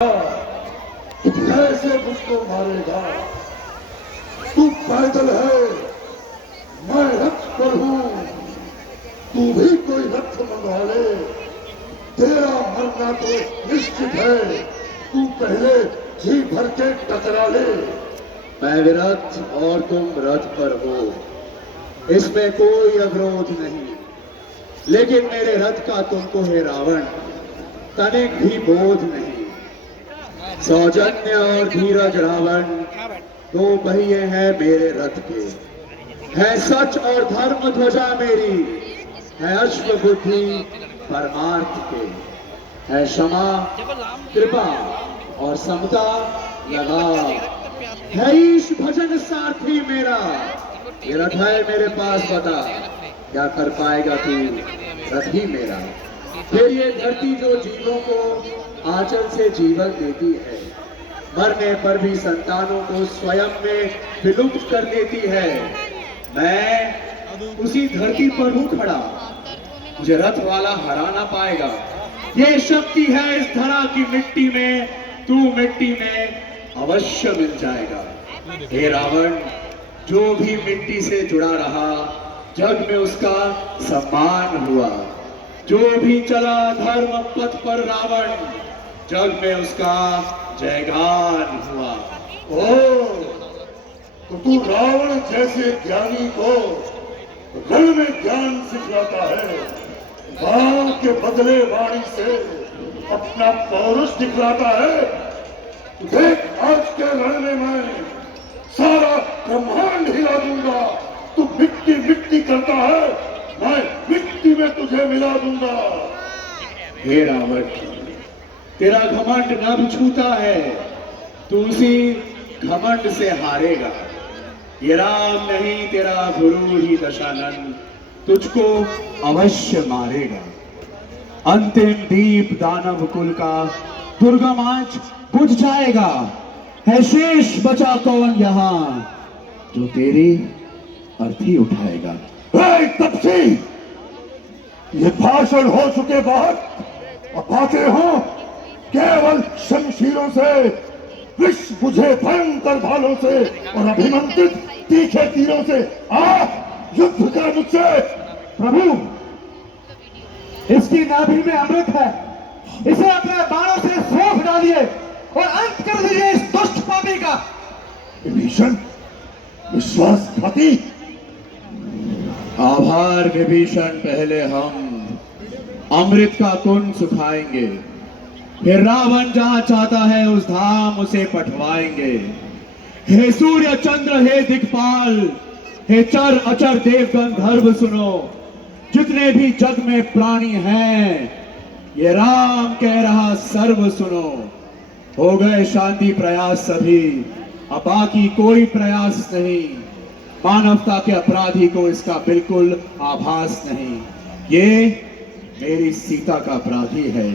कैसे मुझको मारेगा? तू पैदल है, मैं रथ पर हूं। तू भी कोई रथ मंगा ले, तेरा मरना तो निश्चित है। तू पहले जी भर के टकरा ले। मैं विरथ और तुम रथ पर हो, इसमें कोई अवरोध नहीं। लेकिन मेरे रथ का तुमको है रावण तनिक भी बोध नहीं। सौजन्य और धीरज रावण दो पहिए हैं मेरे रथ के। है सच और धर्म ध्वजा मेरी, है अश्व बुद्धि परमार्थ के। है क्षमा कृपा और समता लगाव। है ईश भजन सारथी मेरा। ये रथ है मेरे पास, बता क्या कर पाएगा तू रथ ही मेरा। फिर ये धरती जो जीवों को आंचल से जीवन देती है, मरने पर भी संतानों को स्वयं में विलुप्त कर देती है, मैं उसी धरती पर हूं खड़ा। मुझे रथ वाला हरा ना पाएगा। ये शक्ति है इस धरा की मिट्टी में, तू मिट्टी में अवश्य मिल जाएगा। हे रावण, जो भी मिट्टी से जुड़ा रहा जग में उसका सम्मान हुआ। जो भी चला धर्म पथ पर रावण, जग में उसका जयगान हुआ। ओ, तो तू रावण जैसे ज्ञानी को रण में ज्ञान सिखलाता है, बाण के बदले वाणी से अपना पौरुष दिखलाता है। देख, आज के रण में मैं सारा ब्रह्मांड हिला दूंगा। तू मिट्टी मिट्टी करता है, मैं मिट्टी में तुझे मिला दूंगा। हे रावण, तेरा घमंड नभ छूता है, तू उसी घमंड से हारेगा। ये राम नहीं तेरा गुरु ही दशानन तुझको अवश्य मारेगा। अंतिम दीप दानव कुल का दुर्गम आज बुझ जाएगा। है शेष बचा कौन यहाँ जो तेरी अर्थी उठाएगा। तपसी, ये भाषण हो चुके बहुत, और बातें हो केवल शमशीरों से, विष बुझे भयंकर भालों से और अभिमंत्रित तीखे तीरों से। आ युद्ध कर मुझसे। प्रभु, इसकी नाभि में अमृत है, इसे अपने बाणों से सोख डालिए और अंत कर दीजिए इस दुष्ट पापी का। विभीषण, विश्वासघाती। आभार विभीषण, पहले हम अमृत का कुंड सुखाएंगे, फिर रावण जहां चाहता है उस धाम उसे पठवाएंगे। हे सूर्य चंद्र, हे दिक्पाल, हे चर अचर देव गंधर्व, सुनो जितने भी जग में प्राणी हैं, ये राम कह रहा सर्व सुनो। हो गए शांति प्रयास सभी, अब बाकी कोई प्रयास नहीं। मानवता के अपराधी को इसका बिल्कुल आभास नहीं। ये मेरी सीता का अपराधी है,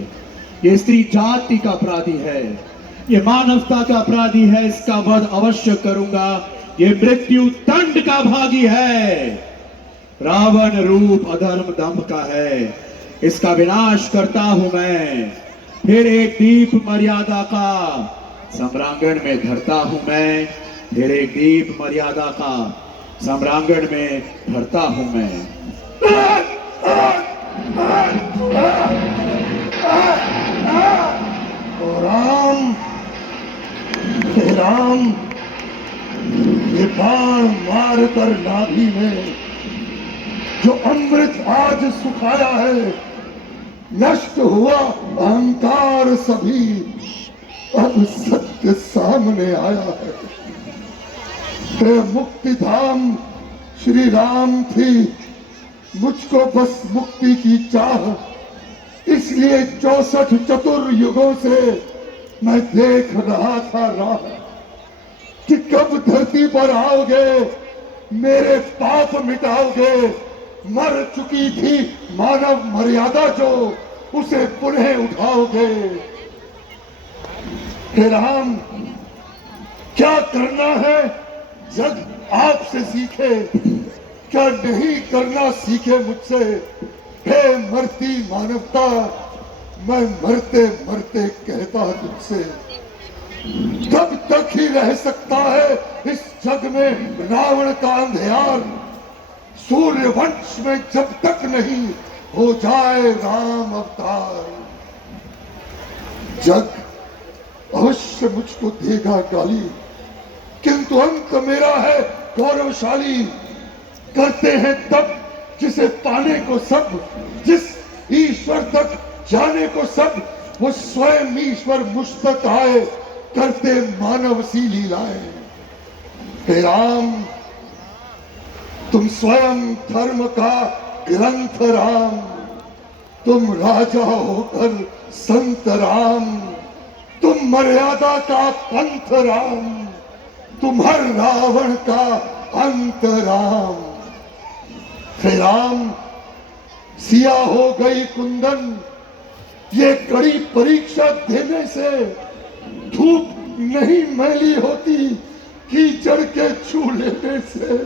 ये स्त्री जाति का अपराधी है, ये मानवता का अपराधी है। इसका वध अवश्य करूंगा। ये मृत्यु दंड का भागी है। रावण रूप अधर्म दंभ का है, इसका विनाश करता हूं मैं। फिर एक दीप मर्यादा का सम्रांगण में धरता हूं मैं। फिर एक दीप मर्यादा का सम्रांगण में धरता हूं मैं। ओ राम, हे राम, ये बाण मार कर नाभि में जो अमृत आज सुखाया है, नष्ट हुआ अहंकार सभी, अब सत्य सामने आया है। हे मुक्ति धाम श्री राम थी, मुझको बस मुक्ति की चाह, इसलिए 64 चतुर्युगों से मैं देख रहा था राह, कि कब धरती पर आओगे, मेरे पाप मिटाओगे। मर चुकी थी मानव मर्यादा जो, उसे पुनः उठाओगे। हे राम, क्या करना है जग आपसे सीखे, क्या नहीं करना सीखे मुझसे। हे मरती मानवता, मैं मरते मरते कहता तुझसे, तब तक ही रह सकता है इस जग में रावण का अंधियार, सूर्य वंश में जब तक नहीं हो जाए राम अवतार। जग अवश्य मुझको देगा गाली, किंतु अंत मेरा है गौरवशाली। करते हैं तब जिसे पाने को सब, जिस ईश्वर तक जाने को सब, वो स्वयं ईश्वर मुझ तक आए, करते मानव सी लीलाएं। हे राम, तुम स्वयं धर्म का ग्रंथ राम, तुम राजा होकर संत राम, तुम मर्यादा का पंथ राम, तुम हर रावण का अंत राम। हे राम, सिया हो गई कुंदन, ये कड़ी परीक्षा देने से धूप नहीं मैली होती, कीचड़ के छू लेने से।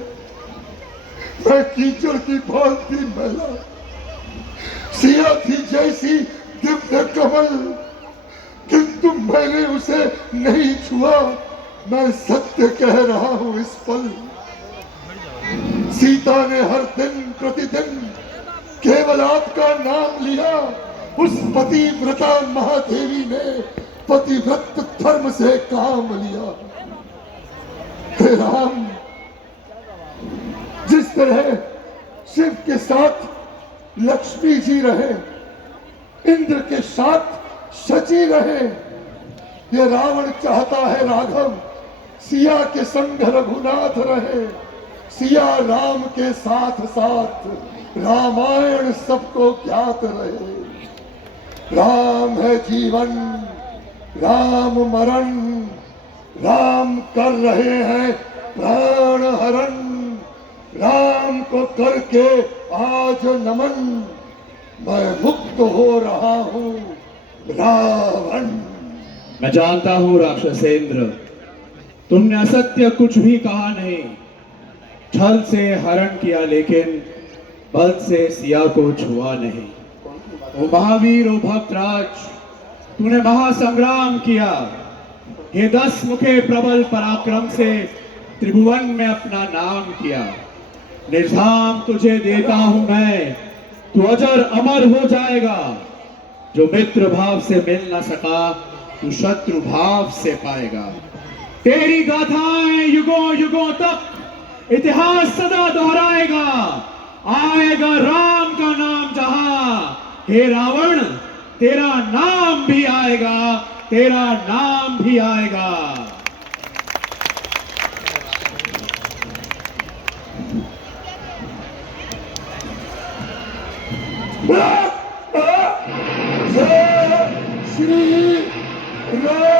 मैं कीचड़ की भांति मैला, सिया थी जैसी दिव्य कमल, किंतु मैंने उसे नहीं छुआ। मैं सत्य कह रहा हूं इस पल। सीता ने हर दिन प्रतिदिन केवल आपका नाम लिया, उस पतिव्रता महादेवी ने पतिव्रत धर्म से काम लिया। हे राम, जिस तरह शिव के साथ लक्ष्मी जी रहे, इंद्र के साथ शची रहे, ये रावण चाहता है राघव सिया के संग रघुनाथ रहे। सिया राम के साथ साथ रामायण सबको ज्ञात रहे। राम है जीवन, राम मरण, राम कर रहे हैं प्राण हरण। राम को करके आज नमन, मैं मुक्त हो रहा हूं रावण। मैं जानता हूं राक्षसेंद्र, तुमने असत्य कुछ भी कहा नहीं। छल से हरण किया लेकिन बल से सिया को छुआ नहीं। ओ महावीर, ओ भक्तराज, तूने महासंग्राम किया। हे 10 मुखे प्रबल पराक्रम से त्रिभुवन में अपना नाम किया। निर्धाम तुझे देता हूं मैं, तू अजर अमर हो जाएगा। जो मित्र भाव से मिल न सका, तू शत्रु भाव से पाएगा। तेरी गाथाएं युगों युगों तक इतिहास सदा दोहराएगा। आएगा राम का नाम जहां, हे रावण तेरा नाम भी आएगा, तेरा नाम भी आएगा। जय श्री राम।